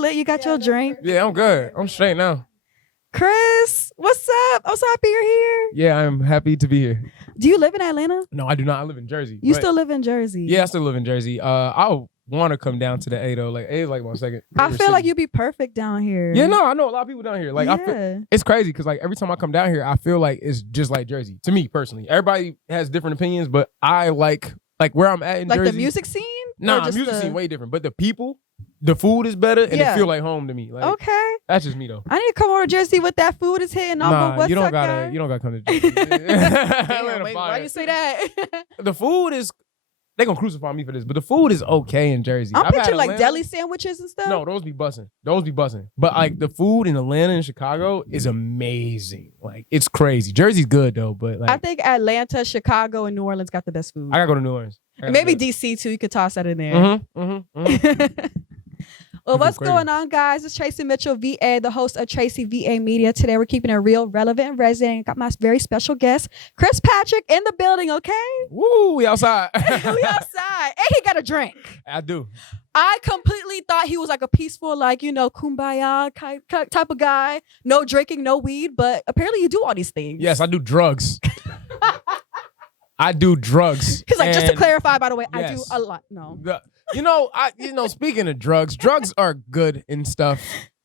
lit? You got your drink? Yeah, I'm good. I'm straight now. Chris, what's up? I'm so happy you're here. Yeah, I'm happy to be here. Do you live in Atlanta? No, I do not. I live in Jersey. You still live in Jersey? Yeah, I still live in Jersey. I want to come down to the A though. Like A is like my second. I feel like you'd be perfect down here. Yeah, no, I know a lot of people down here. Like, yeah. I feel, it's crazy because like every time I come down here, I feel like it's just like Jersey to me personally. Everybody has different opinions, but I like where I'm at in Jersey. Like the music scene? Nah, music scene way different. But the people, the food is better, and it feel like home to me. Like, okay, that's just me though. I need to come over to Jersey with that food is hitting. Nah, you don't gotta come to Jersey. Damn, wait, why you say that? The food is. They gonna crucify me for this, but the food is okay in Jersey. I'm picturing like deli sandwiches and stuff. No, those be bussing. But like the food in Atlanta and Chicago is amazing. Like it's crazy. Jersey's good though, but like I think Atlanta, Chicago, and New Orleans got the best food. I gotta go to New Orleans. Maybe DC too. You could toss that in there. Well, what's going on, guys? It's Tracy Mitchell, VA, the host of TracyVAMedia. Today, we're keeping it real, relevant, and resident. Got my very special guest, Chris Patrick, in the building, okay? Woo, we outside. We outside. And he got a drink. I do. I completely thought he was like a peaceful, like, you know, kumbaya type of guy. No drinking, no weed, but apparently you do all these things. Yes, I do drugs. I do drugs. He's like, just to clarify, by the way, yes. I do a lot. No. Speaking of drugs are good and stuff.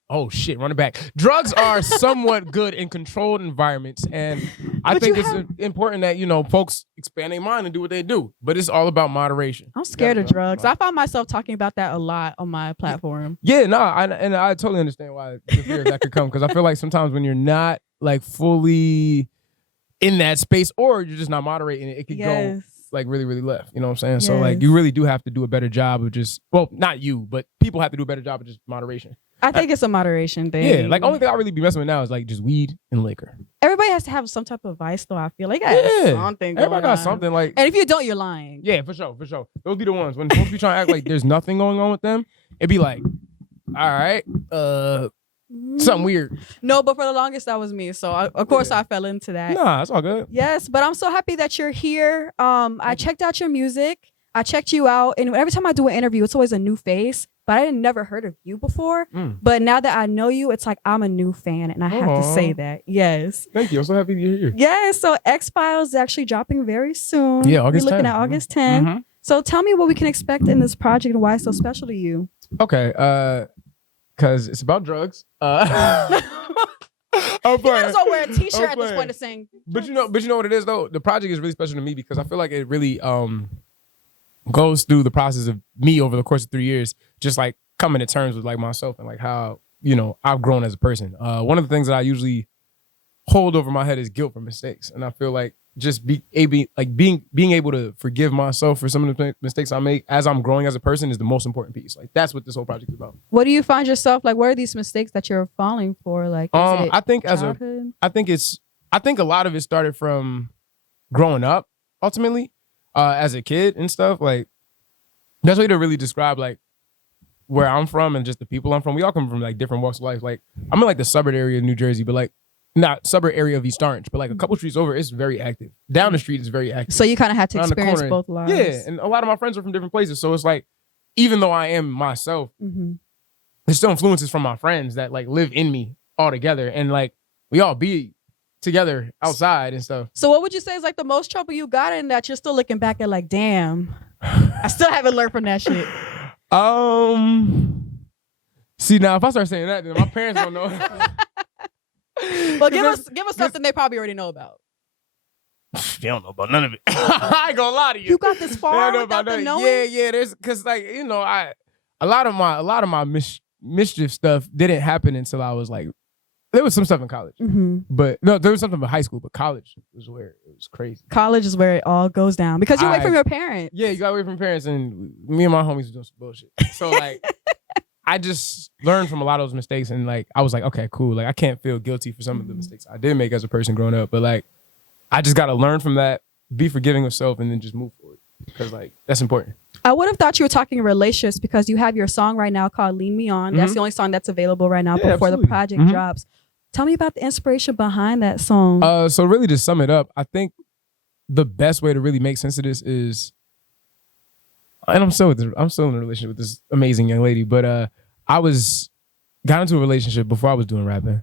Oh shit, run it back. Drugs are somewhat good in controlled environments, and I think it's important that, you know, folks expand their mind and do what they do. But it's all about moderation. I'm scared of drugs. I find myself talking about that a lot on my platform. Yeah, no, I totally understand why the fear of that could come, because I feel like sometimes when you're not like fully in that space, or you're just not moderating it, it could go like really, really left. You know what I'm saying? Yes. So like you really do have to do a better job of just, well, not you, but people have to do a better job of just moderation. I think it's a moderation thing. Yeah, like only thing I really be messing with now is like just weed and liquor. Everybody has to have some type of vice though, I feel like. Something everybody got something like. And if you don't, you're lying. Yeah, for sure. Those be the ones when folks be trying to act like there's nothing going on with them. It'd be like, all right, something weird. No, but for the longest that was me. So of course I fell into that. Nah, it's all good. Yes, but I'm so happy that you're here. I checked out your music. I checked you out, and every time I do an interview, it's always a new face. But I had never heard of you before. But now that I know you, it's like I'm a new fan, and I have to say that. Yes. Thank you. I'm so happy you're here. Yes. So X-Files is actually dropping very soon. Yeah, August 10th. We're looking at August 10th. So tell me what we can expect in this project and why it's so special to you. Okay. Because it's about drugs. I'm playing. You might as well wear a t-shirt at this point of saying. But you know what it is though? The project is really special to me because I feel like it really goes through the process of me over the course of 3 years, just like coming to terms with like myself and like how, you know, I've grown as a person. One of the things that I usually hold over my head is guilt for mistakes. And I feel like just being able to forgive myself for some of the mistakes I make as I'm growing as a person is the most important piece. Like that's what this whole project is about. What do you find yourself like? What are these mistakes that you're falling for? Like, I think childhood? I think a lot of it started from growing up ultimately, as a kid and stuff. Like that's way to really describe like where I'm from and just the people I'm from. We all come from like different walks of life. Like I'm in like the suburb area of New Jersey, but like not suburb area of East Orange, but like a couple streets over, it's very active. Down the street is very active. So you kind of had to experience both lives. Yeah, and a lot of my friends are from different places. So it's like, even though I am myself, there's still influences from my friends that like live in me all together. And like, we all be together outside and stuff. So what would you say is like the most trouble you got in that you're still looking back at like, damn, I still haven't learned from that shit? See, now if I start saying that, then my parents don't know. Well, give us something they probably already know about. They don't know about none of it. I ain't gonna lie to you. You got this far without them knowing? Yeah. There's because like, you know, a lot of my mischief stuff didn't happen until I was like, there was some stuff in college, but no, there was something in high school, but college was where it was crazy. College is where it all goes down because you're away from your parents. Yeah, you got away from your parents, and me and my homies were doing some bullshit. So like, I just learned from a lot of those mistakes, and like, I was like, okay, cool. Like, I can't feel guilty for some of the mistakes I did make as a person growing up, but like, I just got to learn from that, be forgiving of self, and then just move forward because like that's important. I would have thought you were talking relationships because you have your song right now called "Lean Me On." That's the only song that's available right now before the project drops. Tell me about the inspiration behind that song. So really to sum it up, I think the best way to really make sense of this is, and I'm still in a relationship with this amazing young lady, but I was got into a relationship before I was doing rapping.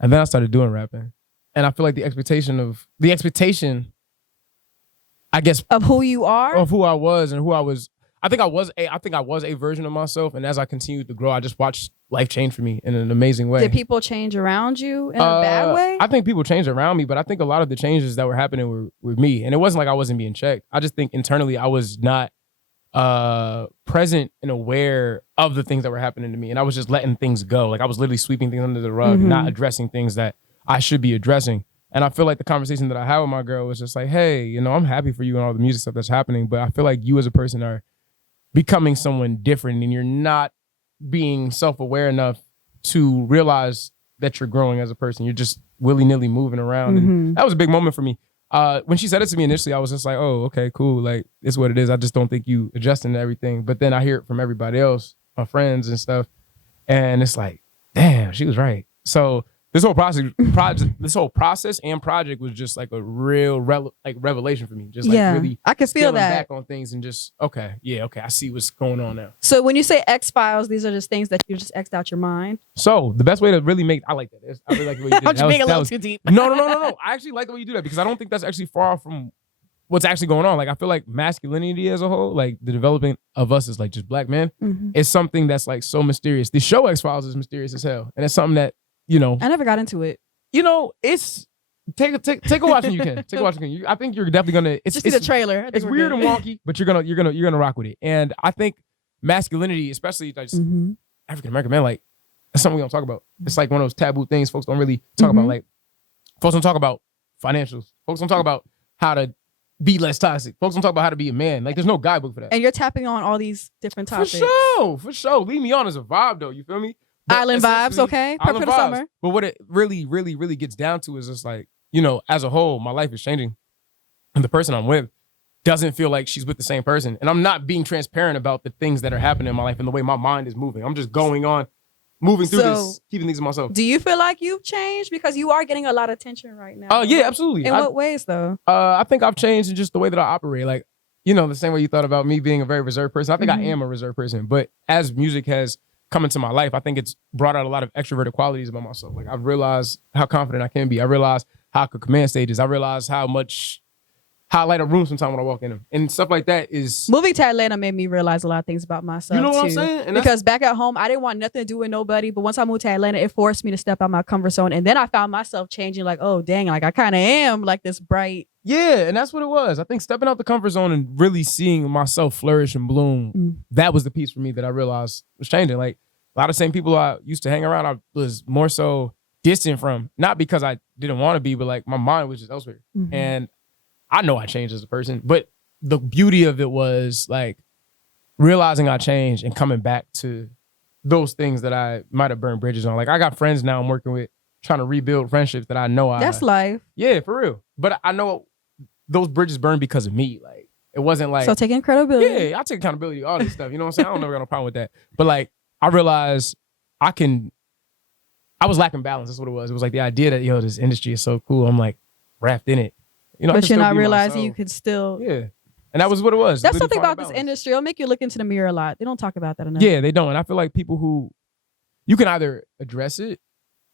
And then I started doing rapping. And I feel like the expectation, I guess, of who you are, of who I was and who I was. I think I was a version of myself. And as I continued to grow, I just watched life change for me in an amazing way. Did people change around you in a bad way? I think people changed around me, but I think a lot of the changes that were happening were me. And it wasn't like I wasn't being checked. I just think internally I was not present and aware of the things that were happening to me. And I was just letting things go. Like I was literally sweeping things under the rug, not addressing things that I should be addressing. And I feel like the conversation that I had with my girl was just like, hey, you know, I'm happy for you and all the music stuff that's happening, but I feel like you as a person are becoming someone different and you're not being self-aware enough to realize that you're growing as a person. You're just willy-nilly moving around. And that was a big moment for me. When she said it to me initially, I was just like, oh, okay, cool. Like, it's what it is. I just don't think you adjusting to everything. But then I hear it from everybody else, my friends and stuff. And it's like, damn, she was right. So this whole process and project was just like a real revelation for me. Just like really, I can feel that back on things and just okay, I see what's going on now. So when you say X-Files, these are just things that you just X'd out your mind. So the best way to really make, I like that. I really like the way you did that. I'm being a little too deep. No. I actually like the way you do that because I don't think that's actually far from what's actually going on. Like I feel like masculinity as a whole, like the development of us as like just black men, is something that's like so mysterious. The show X-Files is mysterious as hell, and it's something that. You know, I never got into it. You know, it's take a watch when you can. Take a watch when you can. I think you're definitely gonna. It's just see the trailer. It's weird and wonky, but you're gonna rock with it. And I think masculinity, especially like African American men, like that's something we don't talk about. It's like one of those taboo things folks don't really talk about. Like folks don't talk about financials. Folks don't talk about how to be less toxic. Folks don't talk about how to be a man. Like there's no guidebook for that. And you're tapping on all these different topics. For sure. Leave me on as a vibe though. You feel me? Island vibes, okay? Perfect for the summer. But what it really, really, really gets down to is just like, you know, as a whole, my life is changing. And the person I'm with doesn't feel like she's with the same person. And I'm not being transparent about the things that are happening in my life and the way my mind is moving. I'm just going on, moving through this, keeping things to myself. Do you feel like you've changed? Because you are getting a lot of attention right now. Yeah, absolutely. In what ways, though? I think I've changed in just the way that I operate. Like, you know, the same way you thought about me being a very reserved person. I think I am a reserved person. But as music has come into my life, I think it's brought out a lot of extroverted qualities about myself. Like I've realized how confident I can be. I realized how I could command stages. I realized how I light a room sometimes when I walk in them. And stuff like that is... Moving to Atlanta made me realize a lot of things about myself, you know what too. I'm saying? And because back at home, I didn't want nothing to do with nobody. But once I moved to Atlanta, it forced me to step out my comfort zone. And then I found myself changing like, oh, dang, like I kind of am like this bright... Yeah, and that's what it was. I think stepping out the comfort zone and really seeing myself flourish and bloom, that was the piece for me that I realized was changing. Like a lot of the same people I used to hang around, I was more so distant from, not because I didn't want to be, but like my mind was just elsewhere. And I know I changed as a person, but the beauty of it was like realizing I changed and coming back to those things that I might have burned bridges on. Like I got friends now I'm working with trying to rebuild friendships that I know That's life. Yeah, for real. But I know those bridges burned because of me. Like it wasn't like... So taking credibility. Yeah, I take accountability, all this stuff. You know what I'm saying? I don't never got no problem with that. But like I realized I was lacking balance. That's what it was. It was like the idea that, yo, this industry is so cool. I'm like wrapped in it. You know, but you're not realizing you could still... Yeah. And that was what it was. That's something about this industry. It'll make you look into the mirror a lot. They don't talk about that enough. Yeah, they don't. And I feel like people who... You can either address it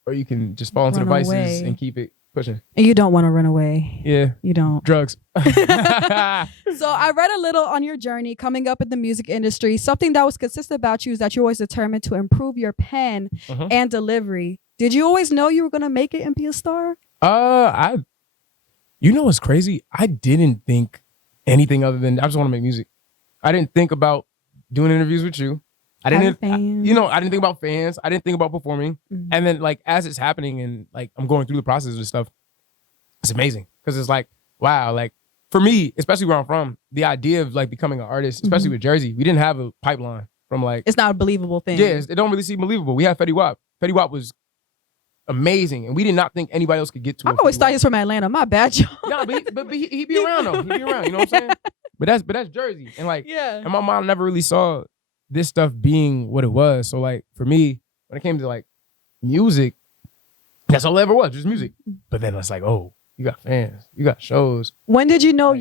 or you can just fall into the vices and keep it pushing. And you don't want to run away. Yeah. You don't. Drugs. So I read a little on your journey coming up in the music industry. Something that was consistent about you is that you're always determined to improve your pen and delivery. Did you always know you were going to make it and be a star? You know what's crazy? I didn't think anything other than I just want to make music. I didn't think about doing interviews with you. I didn't think about fans. I didn't think about performing. And then like as it's happening and like I'm going through the process of this stuff, it's amazing because it's like, wow, like for me, especially where I'm from, the idea of like becoming an artist, especially with Jersey, we didn't have a pipeline from like... It's not a believable thing. Yeah, it don't really seem believable. We had Fetty Wap. Fetty Wap was amazing, and we did not think anybody else could get to it. I always thought he was from Atlanta. My bad, y'all. No, but he be around though. He be around. You know what I'm saying? But that's Jersey, and like, and my mom never really saw this stuff being what it was. So like for me, when it came to like music, that's all it ever was, just music. But then it's like, oh, you got fans, you got shows. When did you know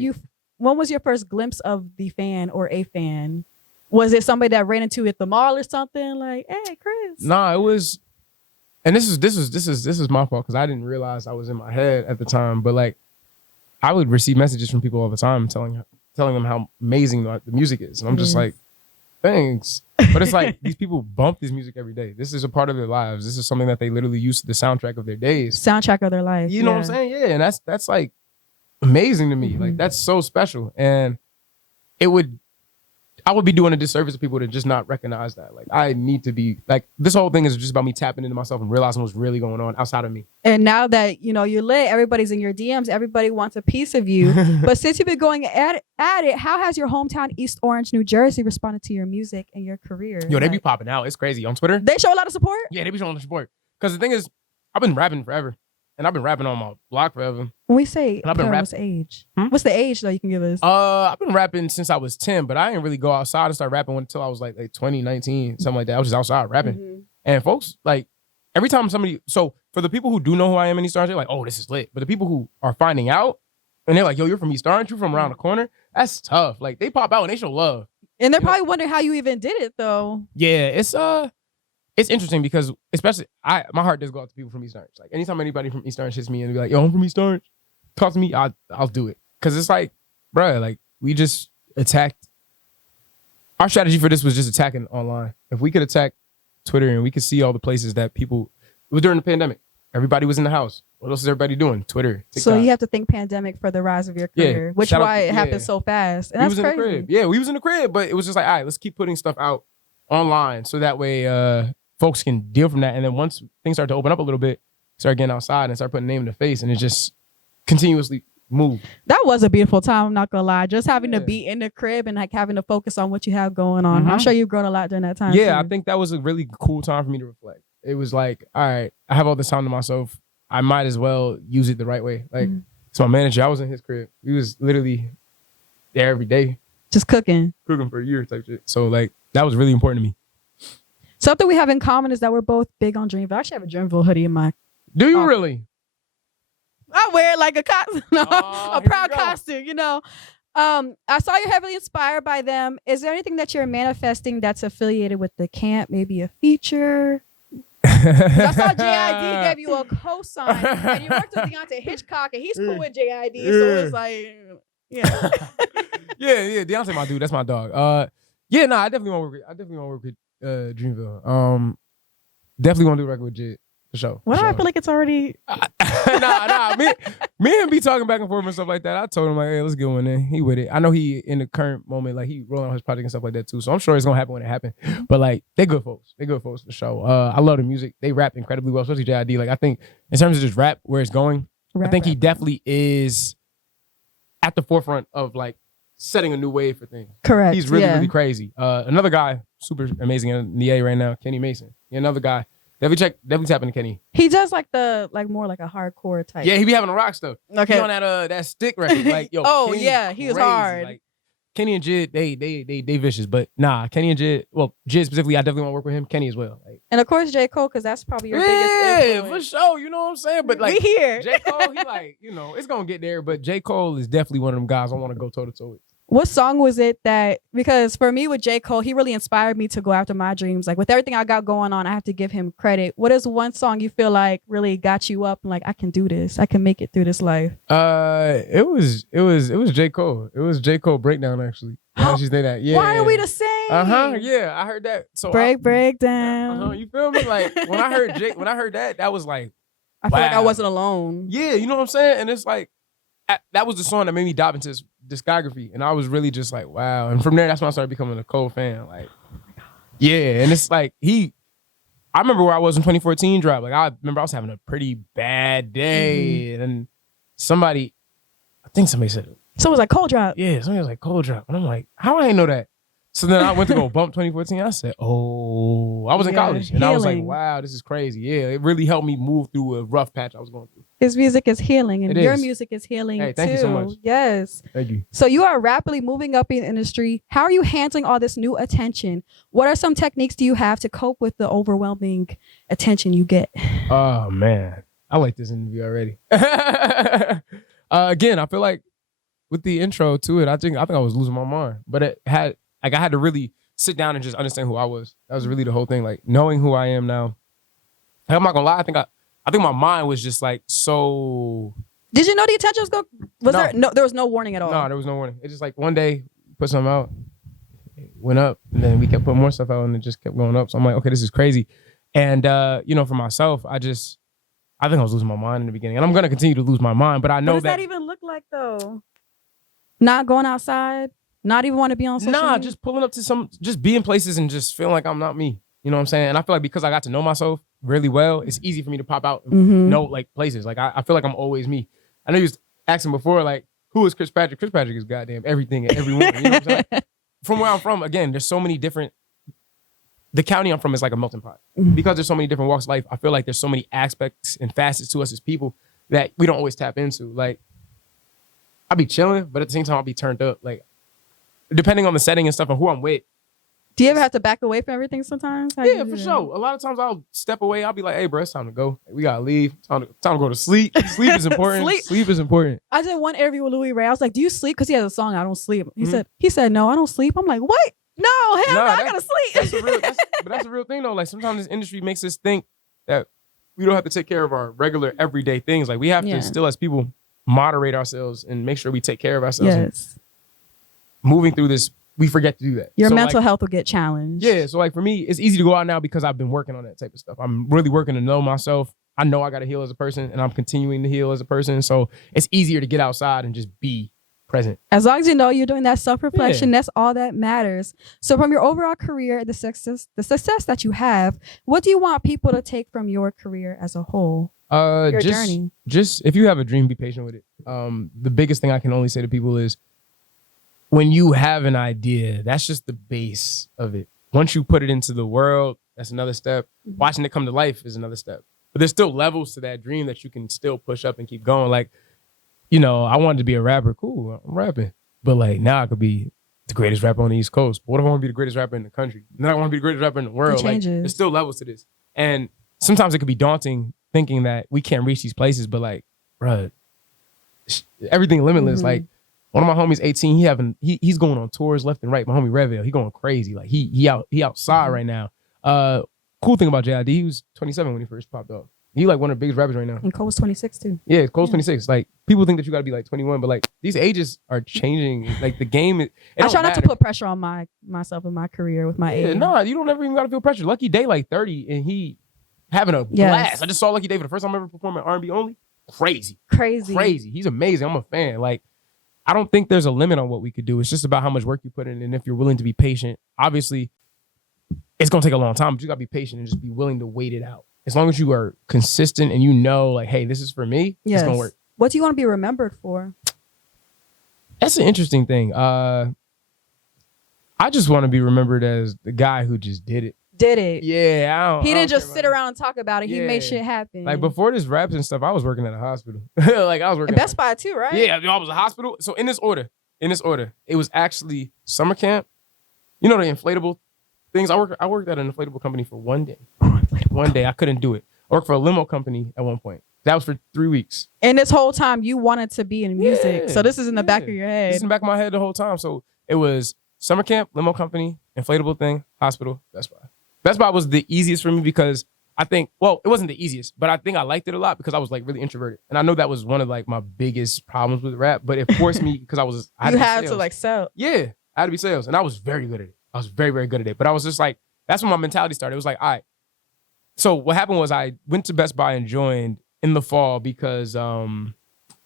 when was your first glimpse of the fan or a fan? Was it somebody that ran into at the mall or something? Like, hey, Chris. Nah, it was, and this is my fault because I didn't realize I was in my head at the time. But like, I would receive messages from people all the time telling them how amazing the music is, and I'm just like, thanks. But it's like these people bump this music every day. This is a part of their lives. This is something that they literally use to the soundtrack of their days. Soundtrack of their life. You know what I'm saying? Yeah, and that's like amazing to me. Like that's so special, and I would be doing a disservice to people to just not recognize that. Like I need to be like, this whole thing is just about me tapping into myself and realizing what's really going on outside of me. And now that you're lit, everybody's in your DMs. Everybody wants a piece of you. But since you've been going at it, how has your hometown East Orange, New Jersey, responded to your music and your career? Yo, they be popping out. It's crazy on Twitter. They show a lot of support. Yeah, they be showing a lot of support. Because the thing is, I've been rapping forever. And I've been rapping on my block forever. When we say, I've been what's the age? What's the age though you can give us? I've been rapping since I was 10, but I didn't really go outside and start rapping until I was like 2019, something like that. I was just outside rapping. And folks, like, every time so for the people who do know who I am in East Orange, they're like, oh, this is lit. But the people who are finding out, and they're like, yo, you're from East Orange? You're from around the corner? That's tough. Like, they pop out and they show love. And they're probably wondering how you even did it though. Yeah, it's interesting because especially my heart does go out to people from East Orange. Like anytime anybody from East Orange hits me and be like, yo, I'm from East Orange, talk to me, I'll do it. Cause it's like, bruh, like we just attacked. Our strategy for this was just attacking online. If we could attack Twitter and we could see all the places that people, it was during the pandemic. Everybody was in the house. What else is everybody doing? Twitter, TikTok. So you have to think pandemic for the rise of your career, which is why it happened so fast. And that's crazy. In the crib. Yeah, we was in the crib, but it was just like, all right, let's keep putting stuff out online so that way folks can deal from that. And then once things start to open up a little bit, start getting outside and start putting name in the face, and it just continuously move. That was a beautiful time, I'm not gonna lie. Just having to be in the crib and like having to focus on what you have going on. I'm sure you've grown a lot during that time. Yeah, too. I think that was a really cool time for me to reflect. It was like, all right, I have all this time to myself. I might as well use it the right way. Like, so my manager, I was in his crib. He was literally there every day. Just cooking for a year type shit. So like, that was really important to me. Something we have in common is that we're both big on Dreamville. I actually have a Dreamville hoodie in my. Do you really? I wear it like a proud costume, I saw you're heavily inspired by them. Is there anything that you're manifesting that's affiliated with the camp? Maybe a feature? I saw JID gave you a cosign, and you worked with Deontay Hitchcock, and he's cool with JID, so it's like, yeah. yeah, Deontay my dude. That's my dog. I definitely want to work with Dreamville. Definitely want to do a record with Jid for sure. Well, I feel like it's already. Nah. Me and him be talking back and forth and stuff like that. I told him like, hey, let's get one in. He with it. I know he in the current moment, like he rolling on his project and stuff like that too. So I'm sure it's gonna happen when it happens. But like, they good folks. They good folks for sure. I love the music. They rap incredibly well, especially JID. Like I think in terms of just rap, where it's going, I think he definitely is at the forefront of like setting a new wave for things. Correct. He's really crazy. Another guy, super amazing in the A right now, Kenny Mason. Another guy. Definitely tap into Kenny. He does more like a hardcore type. Yeah, he be having a rock stuff. Okay. He on that stick record. Like, yo, Kenny he was hard. Like, Kenny and Jid, they vicious. But nah, Kenny and Jid, well, Jid specifically, I definitely want to work with him. Kenny as well. Like, and of course J. Cole, because that's probably your biggest influence. For sure. You know what I'm saying? But like, we here. J. Cole, he like, it's gonna get there. But J. Cole is definitely one of them guys I want to go toe to toe with. What song was it because for me with J. Cole, he really inspired me to go after my dreams. Like with everything I got going on, I have to give him credit. What is one song you feel like really got you up and like, I can do this. I can make it through this life? It was J. Cole. It was J. Cole Breakdown actually. Now she say that. Yeah. Why are we the same? Yeah, I heard that. So breakdown. You feel me? Like when I heard that was like, I feel like I wasn't alone. Yeah, you know what I'm saying? And it's like, that was the song that made me dive into his discography, and I was really just like, wow. And from there, that's when I started becoming a Cole fan. Like, yeah, and it's like I remember where I was in 2014 drop. Like, I remember I was having a pretty bad day, and I think somebody said it. So it was like Cole drop. Yeah, somebody was like Cole drop, and I'm like, how I ain't know that? So then I went to go bump 2014. I said, oh, I was in college, and I was like, wow, this is crazy. Yeah, it really helped me move through a rough patch I was going through. His music is healing, and your music is healing too. Thank you so much. Yes. Thank you. So you are rapidly moving up in the industry. How are you handling all this new attention? What are some techniques do you have to cope with the overwhelming attention you get? Oh man, I like this interview already. Again, I feel like with the intro to it, I think I was losing my mind, but I had to really sit down and just understand who I was. That was really the whole thing. Like knowing who I am now. I'm not gonna lie. I think my mind was just like so. Did you know the attention was going? There was no warning at all. No, there was no warning. It's just like one day put something out, it went up, and then we kept putting more stuff out, and it just kept going up. So I'm like, okay, this is crazy. And for myself, I think I was losing my mind in the beginning, and I'm gonna continue to lose my mind. But I know what does that even look like though? Not going outside, not even want to be on social media? Just pulling up to just being places and just feeling like I'm not me. You know what I'm saying? And I feel like because I got to know myself really well, it's easy for me to pop out and know like places. Like I feel like I'm always me. I know you was asking before, like, who is Chris Patrick? Chris Patrick is goddamn everything and everyone. You know what I'm saying? From where I'm from, again, there's so many different. The county I'm from is like a melting pot. Because there's so many different walks of life, I feel like there's so many aspects and facets to us as people that we don't always tap into. Like, I'll be chilling, but at the same time, I'll be turned up. Like, depending on the setting and stuff and who I'm with. Do you ever have to back away from everything sometimes? Yeah, for sure. A lot of times I'll step away. I'll be like, hey, bro, it's time to go. We got to leave. Time to go to sleep. Sleep is important. Sleep is important. I did one interview with Louis Ray. I was like, do you sleep? Because he has a song, I Don't Sleep. He said, no, I don't sleep. I'm like, what? No, hell no, I got to sleep. But that's a real thing, though. Like, sometimes this industry makes us think that we don't have to take care of our regular, everyday things. Like, we have to still, as people, moderate ourselves and make sure we take care of ourselves. Yes. Moving through this, we forget to do that. Your mental health will get challenged. Yeah. So like for me, it's easy to go out now because I've been working on that type of stuff. I'm really working to know myself. I know I got to heal as a person and I'm continuing to heal as a person. So it's easier to get outside and just be present. As long as you know you're doing that self-reflection, that's all that matters. So from your overall career, the success that you have, what do you want people to take from your career as a whole? Your journey. Just if you have a dream, be patient with it. The biggest thing I can only say to people is, when you have an idea, that's just the base of it. Once you put it into the world, that's another step. Watching it come to life is another step. But there's still levels to that dream that you can still push up and keep going. Like, I wanted to be a rapper. Cool, I'm rapping. But like now I could be the greatest rapper on the East Coast. But what if I want to be the greatest rapper in the country? Then I want to be the greatest rapper in the world. It changes. Like, there's still levels to this. And sometimes it could be daunting thinking that we can't reach these places. But like, bruh, everything limitless. Like, one of my homies, 18, he's going on tours left and right. My homie Reville, he going crazy. Like he outside right now. Cool thing about JID, he was 27 when he first popped up. He like one of the biggest rappers right now. And Cole's 26 too. Yeah, Cole's 26. Like people think that you got to be like 21, but like these ages are changing. Like the game, I try not to put pressure on myself in my career with my age. No, you don't ever even got to feel pressure. Lucky Day like 30 and he having a blast. I just saw Lucky Day for the first time ever performing R&B only. Crazy. He's amazing. I'm a fan. Like, I don't think there's a limit on what we could do. It's just about how much work you put in and if you're willing to be patient. Obviously, it's going to take a long time, but you got to be patient and just be willing to wait it out. As long as you are consistent and you know, like, hey, this is for me, it's going to work. What do you want to be remembered for? That's an interesting thing. I just want to be remembered as the guy who just did it. Yeah, he didn't just sit around and talk about it. He made shit happen. Like before this raps and stuff, I was working at a hospital. Like I was working at Best Buy too, right? Yeah, I was a hospital. So in this order, it was actually summer camp. You know the inflatable things. I worked at an inflatable company for 1 day. One day I couldn't do it. I worked for a limo company at one point. That was for 3 weeks. And this whole time you wanted to be in music. So this is in the back of your head. This is in the back of my head the whole time. So it was summer camp, limo company, inflatable thing, hospital, Best Buy. Best Buy was the easiest for me because I think, well, it wasn't the easiest, but I think I liked it a lot because I was like really introverted. And I know that was one of like my biggest problems with rap, but it forced me because I had to like sell. Yeah, I had to be sales. And I was very good at it. I was very, very good at it. But I was just like, that's when my mentality started. It was like, all right. So what happened was I went to Best Buy and joined in the fall because that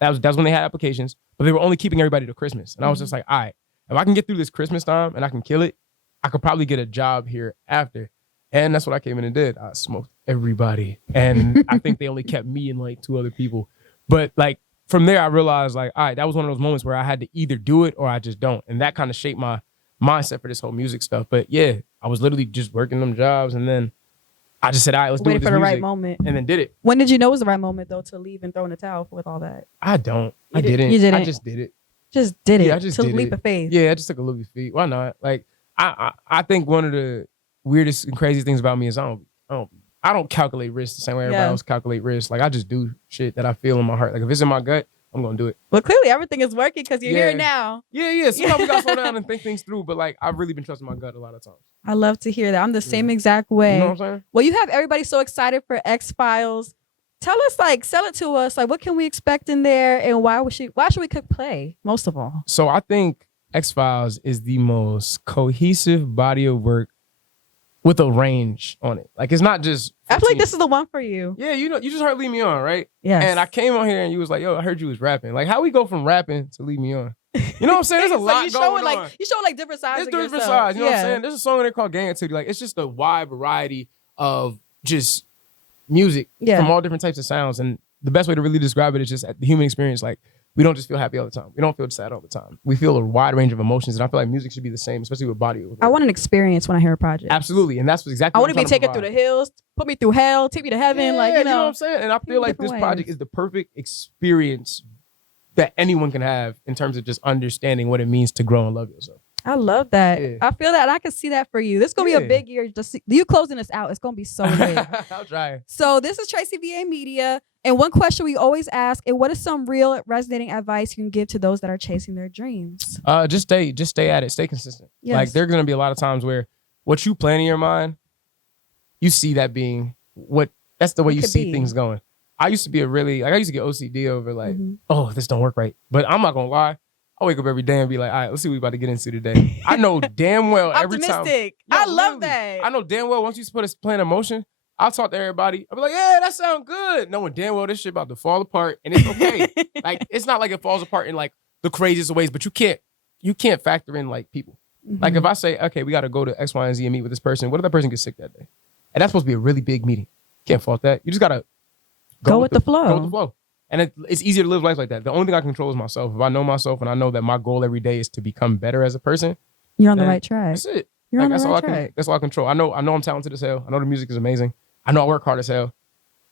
was when they had applications, but they were only keeping everybody to Christmas. And I was just like, all right, if I can get through this Christmas time and I can kill it, I could probably get a job here after. And that's what I came in and did. I smoked everybody. And I think they only kept me and like 2 other people. But like from there, I realized like, all right, that was one of those moments where I had to either do it or I just don't. And that kind of shaped my mindset for this whole music stuff. But yeah, I was literally just working them jobs. And then I just said, all right, let's do it. Waiting for the right moment. And then did it. When did you know it was the right moment though to leave and throw in the towel with all that? I don't. I didn't. You didn't? I just did it. Just did it. Yeah, I just did leap of faith. Yeah, I just took a leap of faith. Why not? Like I think one of the weirdest and craziest things about me is I don't calculate risk the same way everybody else calculate risk. Like I just do shit that I feel in my heart. Like if it's in my gut, I'm gonna do it. Well, clearly everything is working because you're Yeah. here now. Yeah. Sometimes we gotta slow down and think things through. But like, I've really been trusting my gut a lot of times. I love to hear that. I'm the same exact way. You know what I'm saying? Well, you have everybody so excited for X-Files. Tell us, like, sell it to us. Like, what can we expect in there, and why should we click play? Most of all, So I think X-Files is the most cohesive body of work with a range on it. Like, it's not just 15. I feel like this is the one for you. Yeah, you know, you just heard Leave Me On, right? Yes. And I came on here and you was like, yo, I heard you was rapping. Like, how we go from rapping to Leave Me On? You know what I'm saying? There's a So lot you going showing, on. you showing like different sides. There's of different yourself. sides. You know what I'm saying? There's a song in there called Gang Activity. Like, it's just a wide variety of just music from all different types of sounds. And the best way to really describe it is just the human experience. Like, we don't just feel happy all the time. We don't feel sad all the time. We feel a wide range of emotions. And I feel like music should be the same, especially with body. I want an experience when I hear a project. Absolutely. And that's exactly I what want to be taken through the hills, put me through hell, take me to heaven. Yeah, like, you know what I'm saying? And I feel like this different project ways. is the perfect experience that anyone can have in terms of just understanding what it means to grow and love yourself. I love that. Yeah. I feel that. And I can see that for you. This is going to be a big year. Just you closing this out. It's going to be so lit. I'll try. So this is TracyVAMedia. And one question we always ask is, what is some real resonating advice you can give to those that are chasing their dreams? Just stay at it. Stay consistent. Yes. Like, there's going to be a lot of times where what you plan in your mind, you see that being that's the way you see things going. I used to be I used to get OCD over like, oh, this don't work right. But I'm not going to lie. I wake up every day and be like, all right, let's see what we about to get into today. I know damn well every time. Optimistic. I love that. I know damn well once you put a plan in motion, I'll talk to everybody. I'll be like, yeah, that sounds good. Knowing damn well this shit about to fall apart, and it's okay. Like, it's not like it falls apart in like the craziest ways, but you can't factor in like people. Like, if I say, okay, we got to go to X, Y, and Z and meet with this person, what if that person gets sick that day? And that's supposed to be a really big meeting. Can't fault that. You just got to go with the flow. Go with the flow. And it's easier to live life like that. The only thing I can control is myself. If I know myself and I know that my goal every day is to become better as a person, you're on the right track. That's it. You're on the that's right all track. That's all I control. I know I'm talented as hell. I know the music is amazing. I know I work hard as hell.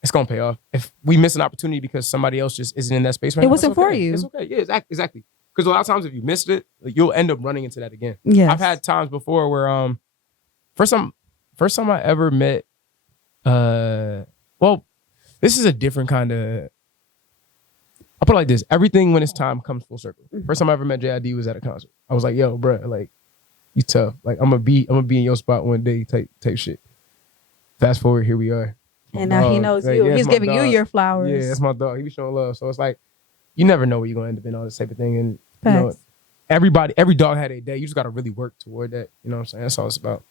It's gonna pay off. If we miss an opportunity because somebody else just isn't in that space right now, it wasn't for you. It's okay. Yeah, exactly. Because a lot of times if you missed it, like, you'll end up running into that again. Yes. I've had times before where first time I ever met well, this is a different kind of, I'll put it like this. Everything when it's time comes full circle. First time I ever met JID was at a concert. I was like, yo, bro, like, you tough. Like, I'm gonna be in your spot one day, take shit. Fast forward, here we are. And now he knows you. He's giving you your flowers. Yeah, that's my dog. He be showing love. So it's like, you never know where you're gonna end up in all this type of thing. And you know, every dog had a day. You just gotta really work toward that. You know what I'm saying? That's all it's about.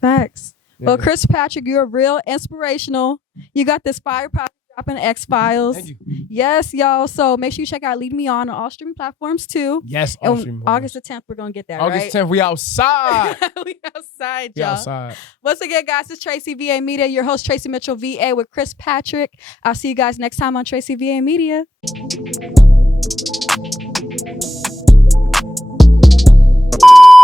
Facts. Yeah. Well, Chris Patrick, you're real inspirational. You got this fire project dropping X-Files. Thank you. Yes, y'all. So make sure you check out Lead Me On all streaming platforms too. Yes, all streaming platforms. August the 10th, we're going to get that, August right? 10th, we outside. We outside, We y'all. outside. Once again, guys, it's TracyVAMedia, your host, Tracy Mitchell, VA, with Chris Patrick. I'll see you guys next time on TracyVAMedia.